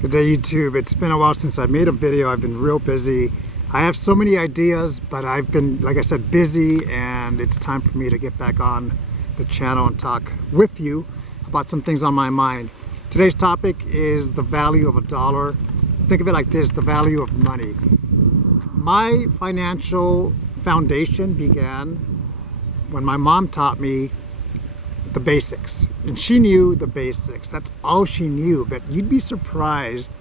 Good day, YouTube. It's been a while since I made a video. I've been real busy. I have so many ideas, but I've been, like I said, busy, and it's time for me to get back on the channel and talk with you about some things on my mind. Today's topic is the value of a dollar. Think of it like this, the value of money. My financial foundation began when my mom taught me the basics, and she knew the basics. That's all she knew, but you'd be surprised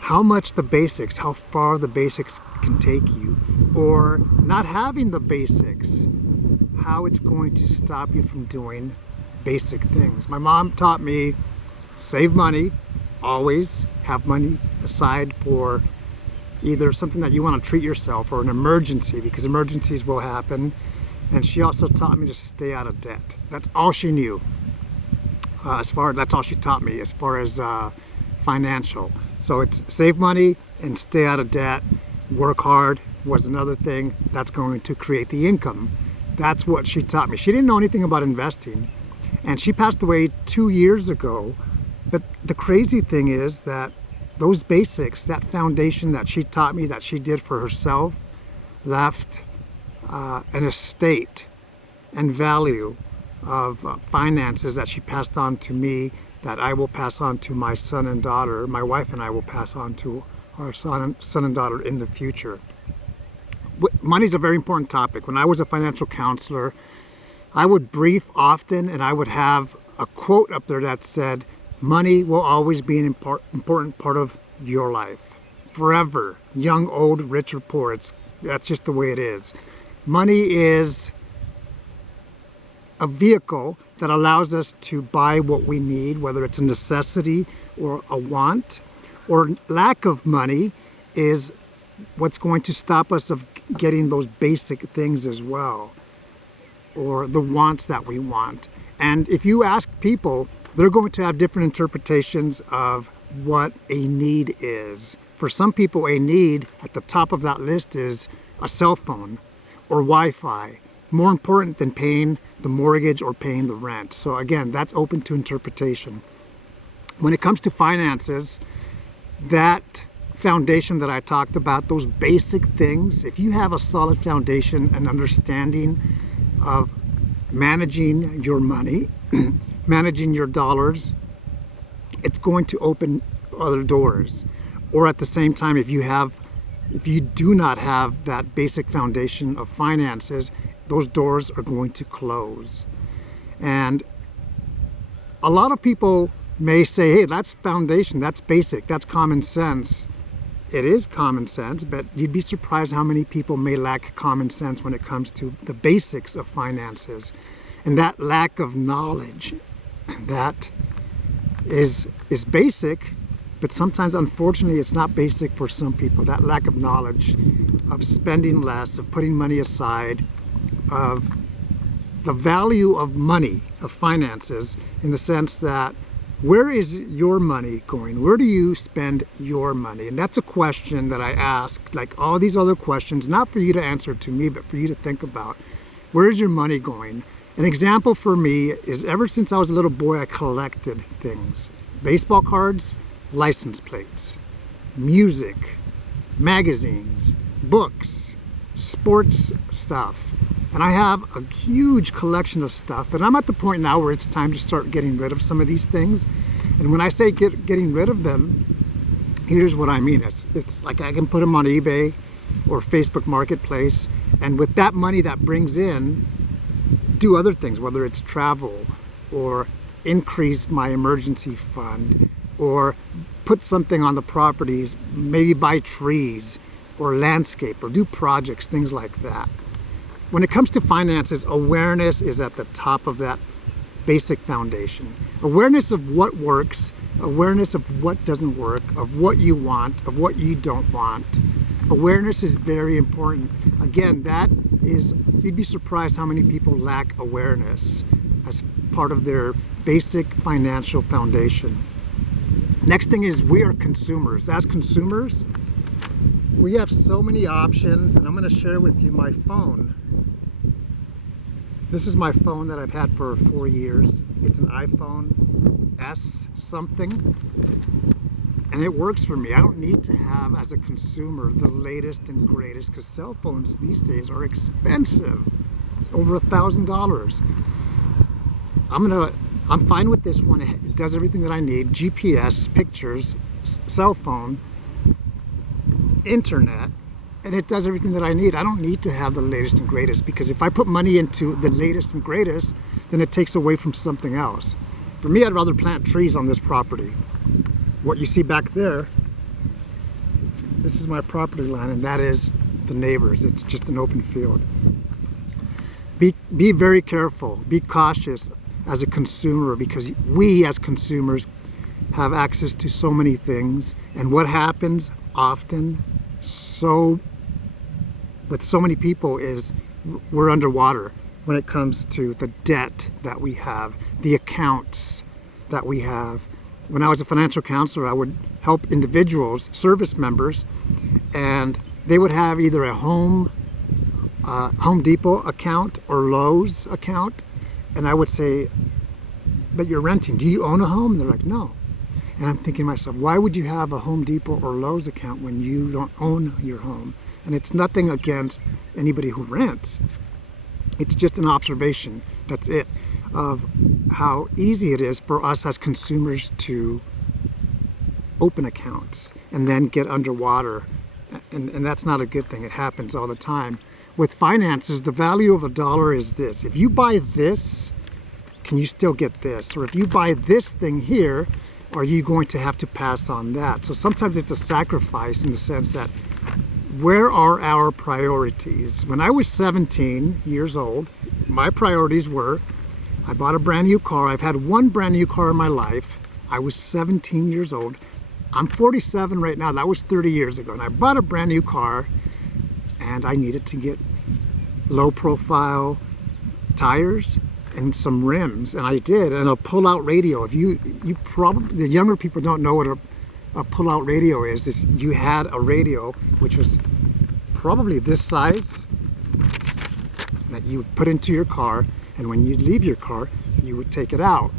how much the basics, how far the basics can take you, or not having the basics, how it's going to stop you from doing basic things. My mom taught me save money, always have money aside for either something that you want to treat yourself or an emergency, because emergencies will happen. And she also taught me to stay out of debt. That's all she knew. That's all she taught me as far as financial. So it's save money and stay out of debt. Work hard was another thing that's going to create the income. That's what she taught me. She didn't know anything about investing, and she passed away 2 years ago. But the crazy thing is that those basics, that foundation that she taught me, that she did for herself, left an estate and value of finances that she passed on to me, that I will pass on to my son and daughter. My wife and I will pass on to our son and daughter in the future. Money is a very important topic. When I was a financial counselor, I would brief often, and I would have a quote up there that said, money will always be an important part of your life. Forever. Young, old, rich, or poor. That's just the way it is. Money is a vehicle that allows us to buy what we need, whether it's a necessity or a want, or lack of money is what's going to stop us of getting those basic things as well, or the wants that we want. And if you ask people, they're going to have different interpretations of what a need is. For some people, a need at the top of that list is a cell phone or Wi-Fi, more important than paying the mortgage or paying the rent. So again, that's open to interpretation. When it comes to finances, that foundation that I talked about, those basic things, if you have a solid foundation and understanding of managing your money, managing your dollars, it's going to open other doors. Or at the same time, if you do not have that basic foundation of finances, those doors are going to close. And a lot of people may say, hey, that's foundation, that's basic, that's common sense. It is common sense, but you'd be surprised how many people may lack common sense when it comes to the basics of finances. And that lack of knowledge, that is basic, but sometimes, unfortunately, it's not basic for some people. That lack of knowledge of spending less, of putting money aside, of the value of money, of finances, in the sense that where is your money going? Where do you spend your money? And that's a question that I ask, like all these other questions, not for you to answer to me, but for you to think about. Where is your money going? An example for me is ever since I was a little boy, I collected things. Baseball cards, license plates, music, magazines, books, sports stuff. And I have a huge collection of stuff, but I'm at the point now where it's time to start getting rid of some of these things. And when I say getting rid of them, here's what I mean. It's like I can put them on eBay or Facebook Marketplace, and with that money that brings in, do other things, whether it's travel or increase my emergency fund, or put something on the properties, maybe buy trees or landscape or do projects, things like that. When it comes to finances, awareness is at the top of that basic foundation. Awareness of what works, awareness of what doesn't work, of what you want, of what you don't want. Awareness is very important. Again, you'd be surprised how many people lack awareness as part of their basic financial foundation. Next thing is we are consumers. As consumers, we have so many options, and I'm going to share with you my phone. This is my phone that I've had for 4 years. It's an iPhone S something. And it works for me. I don't need to have, as a consumer, the latest and greatest, because cell phones these days are expensive, over $1,000. I'm fine with this one. It does everything that I need: GPS, pictures, cell phone, internet, and it does everything that I need. I don't need to have the latest and greatest, because if I put money into the latest and greatest, then it takes away from something else. For me, I'd rather plant trees on this property. What you see back there, this is my property line, and that is the neighbors. It's just an open field. Be very careful, be cautious as a consumer, because we as consumers have access to so many things. And what happens often with so many people is we're underwater when it comes to the debt that we have, the accounts that we have. When I was a financial counselor, I would help individuals, service members, and they would have either a Home Depot account or Lowe's account. And I would say, but you're renting, do you own a home? And they're like, no. And I'm thinking to myself, why would you have a Home Depot or Lowe's account when you don't own your home? And it's nothing against anybody who rents. It's just an observation, that's it, of how easy it is for us as consumers to open accounts and then get underwater. And that's not a good thing. It happens all the time. With finances, the value of $1 is this: if you buy this, can you still get this? Or if you buy this thing here, are you going to have to pass on that? So sometimes it's a sacrifice, in the sense that, where are our priorities? When I was 17 years old, my priorities were, I bought a brand new car. I've had one brand new car in my life. I was 17 years old. I'm 47 right now. That was 30 years ago. And I bought a brand new car, and I needed to get low profile tires and some rims, and I did. And a pull-out radio. If you probably, the younger people don't know what a pull-out radio is. You had a radio which was probably this size that you would put into your car, and when you'd leave your car, you would take it out,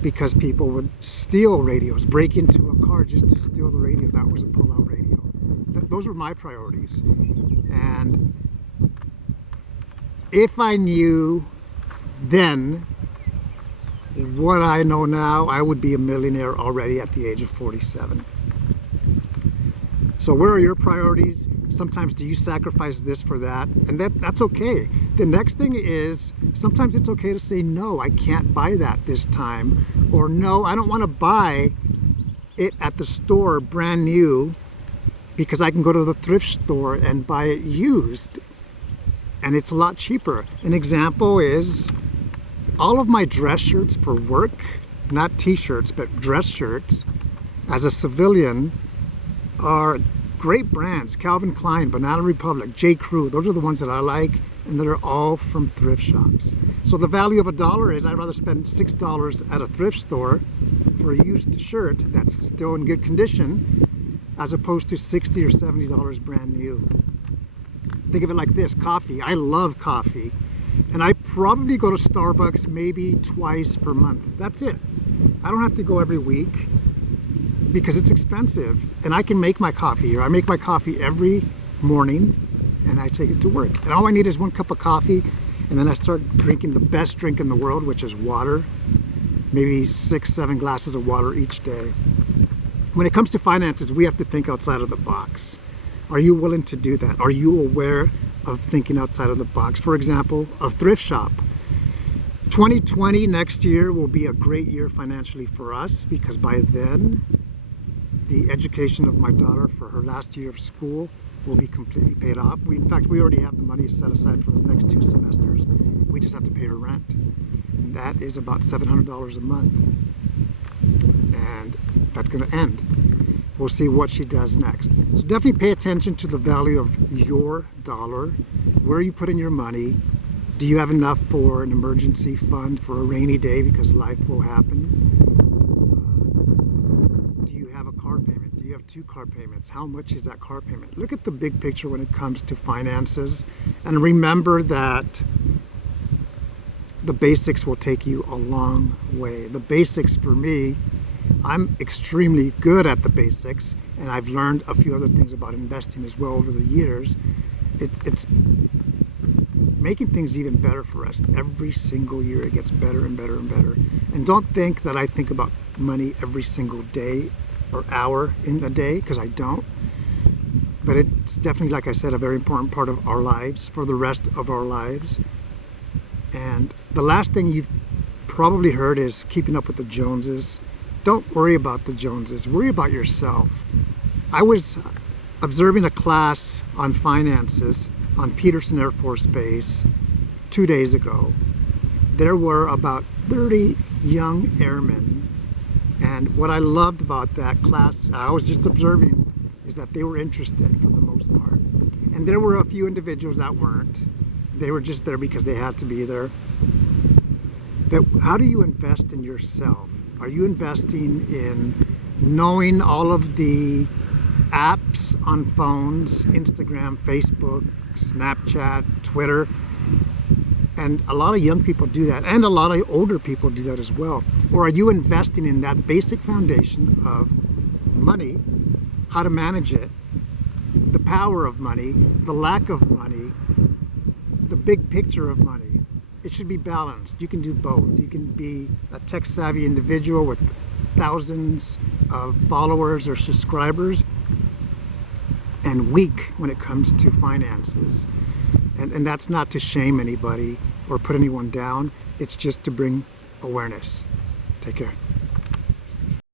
because people would steal radios, break into a car just to steal the radio. That was a pull-out radio. Those were my priorities. And if I knew then what I know now, I would be a millionaire already at the age of 47. So where are your priorities? Sometimes do you sacrifice this for that? And that's okay. The next thing is, sometimes it's okay to say, no, I can't buy that this time. Or no, I don't want to buy it at the store brand new, because I can go to the thrift store and buy it used, and it's a lot cheaper. An example is all of my dress shirts for work, not t-shirts, but dress shirts, as a civilian, are great brands: Calvin Klein, Banana Republic, J. Crew. Those are the ones that I like, and they're all from thrift shops. So the value of $1 is, I'd rather spend $6 at a thrift store for a used shirt that's still in good condition, as opposed to $60 or $70 brand new. Think of it like this: coffee. I love coffee, and I probably go to Starbucks maybe twice per month. That's it. I don't have to go every week, because it's expensive, and I can make my coffee here. I make my coffee every morning, and I take it to work. And all I need is 1 cup of coffee, and then I start drinking the best drink in the world, which is water. Maybe 6-7 glasses of water each day. When it comes to finances, we have to think outside of the box. Are you willing to do that? Are you aware of thinking outside of the box? For example, a thrift shop. 2020, next year, will be a great year financially for us, because by then, the education of my daughter for her last year of school will be completely paid off. In fact, we already have the money set aside for the next 2 semesters. We just have to pay her rent. And that is about $700 a month. And that's going to end. We'll see what she does next. So definitely pay attention to the value of your dollar. Where are you putting your money? Do you have enough for an emergency fund for a rainy day, because life will happen? Do you have a car payment? Do you have 2 car payments? How much is that car payment? Look at the big picture when it comes to finances, and remember that the basics will take you a long way. The basics for me I'm extremely good at the basics, and I've learned a few other things about investing as well over the years. It's making things even better for us. Every single year it gets better and better and better. And don't think that I think about money every single day or hour in a day, because I don't. But it's definitely, like I said, a very important part of our lives for the rest of our lives. And the last thing you've probably heard is keeping up with the Joneses. Don't worry about the Joneses. Worry about yourself. I was observing a class on finances on Peterson Air Force Base 2 days ago. There were about 30 young airmen, and what I loved about that class, I was just observing, is that they were interested for the most part. And there were a few individuals that weren't. They were just there because they had to be there. But how do you invest in yourself? Are you investing in knowing all of the apps on phones, Instagram, Facebook, Snapchat, Twitter? And a lot of young people do that, and a lot of older people do that as well. Or are you investing in that basic foundation of money, how to manage it, the power of money, the lack of money, the big picture of money? It should be balanced. You can do both. You can be a tech-savvy individual with thousands of followers or subscribers and weak when it comes to finances. And that's not to shame anybody or put anyone down. It's just to bring awareness. Take care.